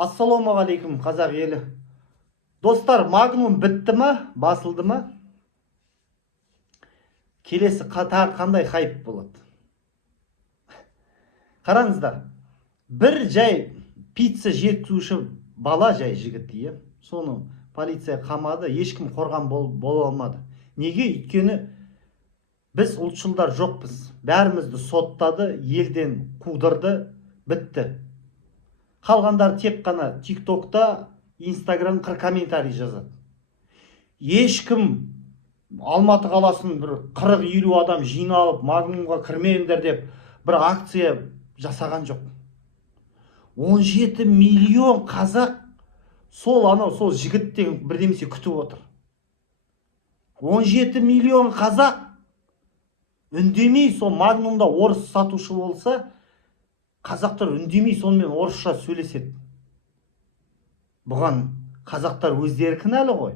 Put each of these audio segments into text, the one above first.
Ассалаумағалейкум қазақ елі. Достар, Магнум бітті ма, басылды ма? Келесі қатар қандай хайп болады? Қараңыздар, бір жай пицца жеткізуші бала жай жігіт, соны полиция қамады, ешкім қорған бола алмады. Неге? Өйткені біз ұлтшылдар жоқпыз. Бәрімізді соттады, елден қудырды, бітті. Қалғандар тек қана тиктокта, инстаграм комментарий жазады. Ешкім Алматы қаласын бір 40-50 адам жиналып, Магнумға кірмеңдер деп бір акция жасаған жоқ. 17 миллион қазақ сол жігіттен бірдемесе күтіп отыр. 17 миллион қазақ үндемей, сол Магнумда орыс сатушы болса, қазақтар үндемей сонымен орысша сөйлеседі. Бұған қазақтар өздері кінәлі ғой.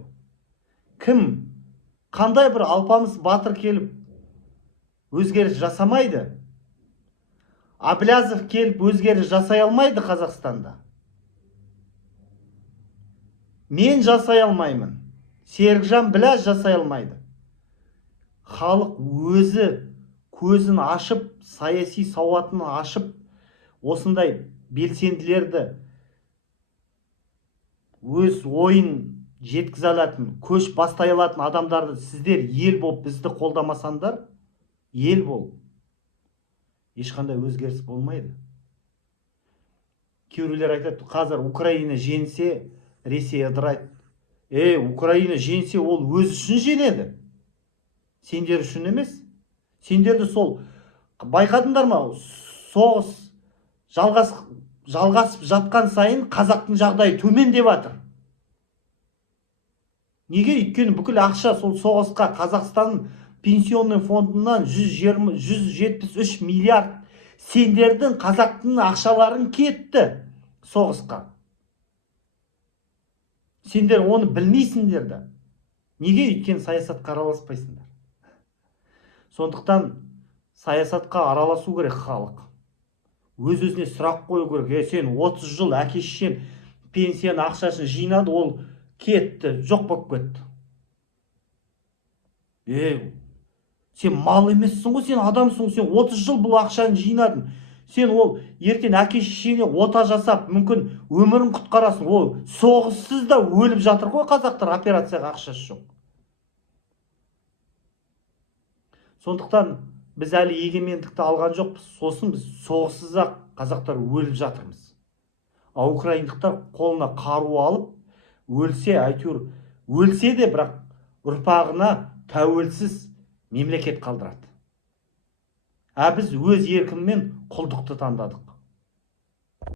Кім, қандай бір алпамыс батыр келіп өзгеріс жасамайды? Аблязов келіп өзгеріс жасай алмайды Қазақстанда. Мен жасай алмаймын. Серікжан Біләз жасай алмайды. Халық өзі көзін ашып, саяси сауатын ашып, осындай белсенділерді өз ойын жеткізе алатын, көш бастай алатын адамдарды сіздер ел болып бізді қолдамасаңдар, ел бол. Ешқандай өзгеріс болмайды. Кейбіреулер айтады, қазір Украина женсе, Ресей ыдырайды. Украина женсе, ол өз үшін женеді. Сендер үшін емес. Сендерді сол байқадыңдар ма? Соғыс жалғасып жатқан сайын қазақтың жағдайы төмендеп жатыр. Неге? Өйткені бүкіл ақша сол соғысқа Қазақстан пенсионный фондынан 173 миллиард сендердің қазақтың ақшаларын кетті соғысқа. Сендер оны білмейсіңдер да. Неге? Өйткені саясатқа араласпайсыңдар. Сондықтан саясатқа араласу керек халық. Өз-өзіне сұрақ қою керек. Сен 30 жыл әке-шешең пенсияны ақшасын жинады, ол кетті, жоқ болып кетті. Сен мал емессің ғой, сен адамсың, сен 30 жыл бұл ақшаны жинадың. Сен ол ертең әке-шешеңе ота жасап, мүмкін өмірін құтқарасың. Ол соғыссыз да өліп жатыр ғой қазақтар, операцияға ақшасы жоқ. Сондықтан біз әлі егемендікті алған жоқпыз. Сосын біз соғыссыз-ақ қазақтар өліп жатырмыз. Ал украиндықтар қолына қару алып, өлсе, әйтеуір өлсе де, бірақ ұрпағына тәуелсіз мемлекет қалдырады. Біз өз еркіммен құлдықты таңдадық.